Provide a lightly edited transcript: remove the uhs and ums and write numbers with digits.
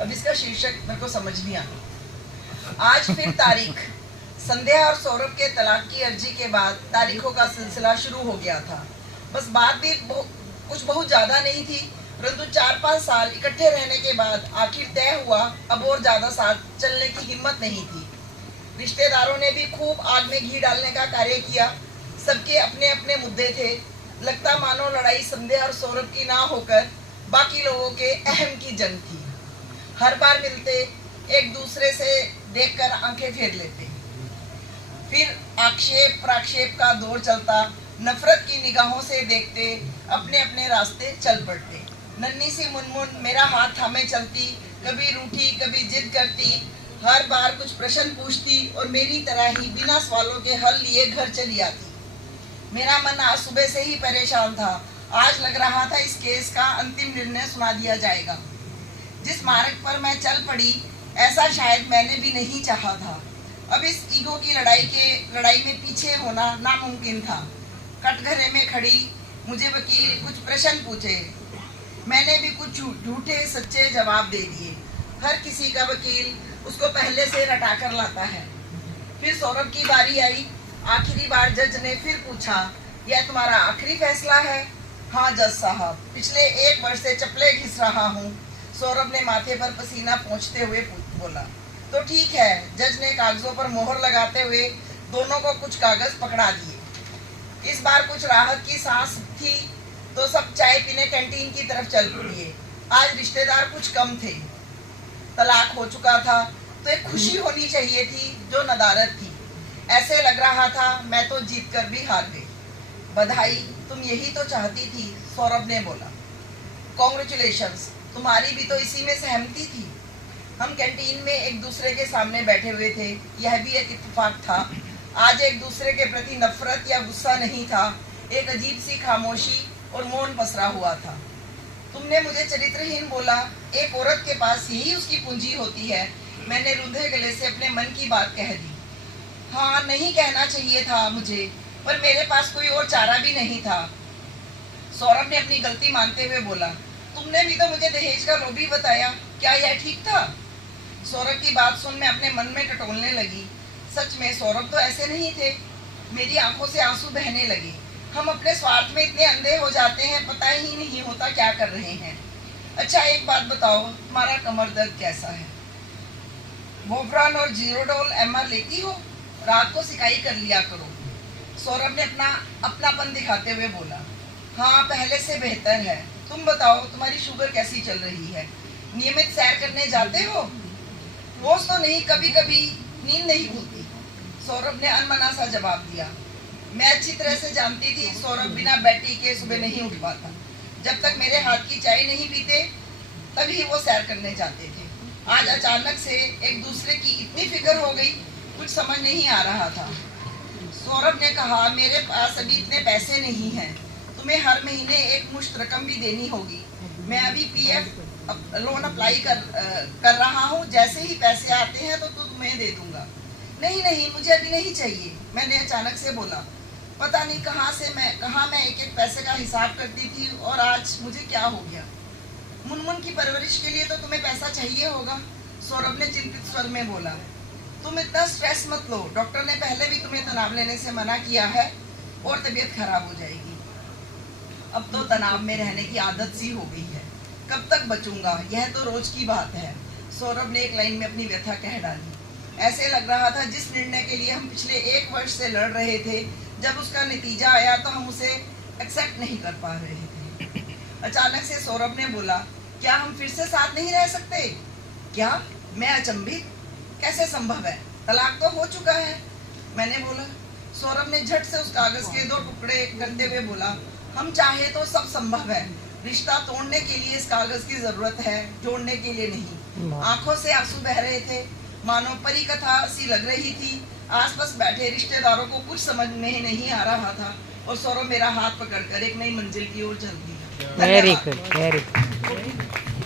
अब इसका शीर्षक मेरे को समझ नहीं आता। आज फिर तारीख। संध्या और सौरभ के तलाक की अर्जी के बाद तारीखों का सिलसिला शुरू हो गया था। बस बात भी कुछ बहुत ज्यादा नहीं थी, परंतु 4-5 साल इकट्ठे रहने के बाद आखिर तय हुआ अब और ज्यादा साथ चलने की हिम्मत नहीं थी। रिश्तेदारों ने भी खूब आग में घी डालने का कार्य किया। सबके अपने अपने मुद्दे थे। लगता मानो लड़ाई संध्या और सौरभ की ना होकर बाकी लोगों के अहम की जंग थी। हर बार मिलते एक दूसरे से देखकर आंखें फेर लेते, फिर आक्षेप प्राक्षेप का दौर चलता। नफरत की निगाहों से देखते, अपने अपने रास्ते चल पड़ते। नन्ही सी मुनमुन मेरा हाथ थामे चलती, कभी रूठी कभी जिद करती, हर बार कुछ प्रश्न पूछती और मेरी तरह ही बिना सवालों के हल लिए घर चली आती। मेरा मन आज सुबह से ही परेशान था। आज लग रहा था इस केस का अंतिम निर्णय सुना दिया जाएगा। जिस मार्ग पर मैं चल पड़ी, ऐसा शायद मैंने भी नहीं चाहा था। अब इस ईगो की लड़ाई में पीछे होना नामुमकिन था। कटघरे में खड़ी मुझे वकील कुछ प्रश्न पूछे, मैंने भी कुछ झूठे सच्चे जवाब दे दिए। हर किसी का वकील उसको पहले से रटा कर लाता है। फिर सौरभ की बारी आई। आखिरी बार जज ने फिर पूछा, यह तुम्हारा आखिरी फैसला है? हाँ जज साहब, पिछले 1 वर्ष से चप्पलें घिस रहा हूँ। सौरभ ने माथे पर पसीना पोंछते हुए बोला। तो ठीक है। जज ने कागजों पर मोहर लगाते हुए दोनों को कुछ कागज पकड़ा दिए। इस बार कुछ राहत की सांस थी तो सब चाय पीने कैंटीन की तरफ चल पड़े। आज रिश्तेदार कुछ कम थे। तलाक हो चुका था तो एक खुशी होनी चाहिए थी जो नदारत थी। ऐसे लग रहा था मैं तो जीत कर भी हार गई। बधाई, तुम यही तो चाहती थी, सौरभ ने बोला। कॉन्ग्रेचुलेशंस, तुम्हारी भी तो इसी में सहमति थी। हम कैंटीन में एक दूसरे के सामने बैठे हुए थे। यह भी एक इत्तेफाक था। आज एक दूसरे के प्रति नफरत या गुस्सा नहीं था, एक अजीब सी खामोशी और मौन पसरा हुआ था। तुमने मुझे चरित्रहीन बोला। एक औरत के पास यही उसकी पूंजी होती है। मैंने रुंधे गले से अपने मन की बात कह दी। हाँ, नहीं कहना चाहिए था मुझे, पर मेरे पास कोई और चारा भी नहीं था। सौरभ ने अपनी गलती मानते हुए बोला। तुमने भी तो मुझे दहेज का लोभी बताया, क्या यह ठीक था? सौरभ की बात सुन मैं अपने मन में टटोलने लगी। सच में सौरभ तो ऐसे नहीं थे। मेरी आंखों से आंसू बहने लगे। हम अपने स्वार्थ में इतने अंधे हो जाते हैं, पता ही नहीं होता क्या कर रहे हैं। अच्छा एक बात बताओ, तुम्हारा कमर दर्द कैसा है? वोफ्रान और जीरोडोल एमआर लेती हो? रात को सिकाई कर लिया करो। सौरभ ने अपनापन दिखाते हुए बोला। हाँ, पहले से बेहतर है। तुम बताओ, तुम्हारी शुगर कैसी चल रही है? नियमित सैर करने जाते हो? रोज तो नहीं, कभी कभी। नींद नहीं खुलती? सौरभ ने अनमना सा जवाब दिया। मैं अच्छी तरह से जानती थी सौरभ बिना बैटरी के सुबह नहीं उठ पाता। जब तक मेरे हाथ की चाय नहीं पीते तभी वो सैर करने जाते थे। आज अचानक से एक दूसरे की इतनी फिक्र हो गई, कुछ समझ नहीं आ रहा था। सौरभ ने कहा, मेरे पास अभी इतने पैसे नहीं हैं। तुम्हें हर महीने एक मुश्त रकम भी देनी होगी। मैं अभी पीएफ लोन अप्लाई कर रहा हूँ। जैसे ही पैसे आते हैं तो तुम्हें दे दूंगा। नहीं नहीं, मुझे अभी नहीं चाहिए, मैंने अचानक से बोला। पता नहीं कहाँ मैं एक एक पैसे का हिसाब करती थी और आज मुझे क्या हो गया। मुनमुन की परवरिश के लिए तो तुम्हें पैसा चाहिए होगा, सौरभ ने चिंतित स्वर में बोला। तुम इतना स्ट्रेस मत लो। डॉक्टर ने पहले भी तुम्हें तनाव लेने से मना किया है और तबीयत खराब हो जाएगी। अब तो तनाव में रहने की आदत सी हो गई है। कब तक बचूंगा, यह तो रोज की बात है। सौरभ ने एक लाइन में अपनी व्यथा कह डाली। ऐसे लग रहा था जिस निर्णय के लिए हम पिछले 1 वर्ष से लड़ रहे थे, जब उसका नतीजा आया तो हम उसे एक्सेप्ट नहीं कर पा रहे थे। अचानक से सौरभ ने बोला, क्या हम फिर से साथ नहीं रह सकते? क्या? मैं अचंभित। कैसे संभव है? तलाक तो हो चुका है, मैंने बोला। सौरभ ने झट से उस कागज के 2 टुकड़े करते हुए बोला, हम चाहे तो सब संभव है। रिश्ता तोड़ने के लिए इस कागज की जरूरत है, जोड़ने के लिए नहीं। आंखों से आंसू बह रहे थे, मानो परी कथा सी लग रही थी। आसपास बैठे रिश्तेदारों को कुछ समझ में नहीं आ रहा था और सौरभ मेरा हाथ पकड़कर एक नई मंजिल की ओर चल दिया। Very good, very good.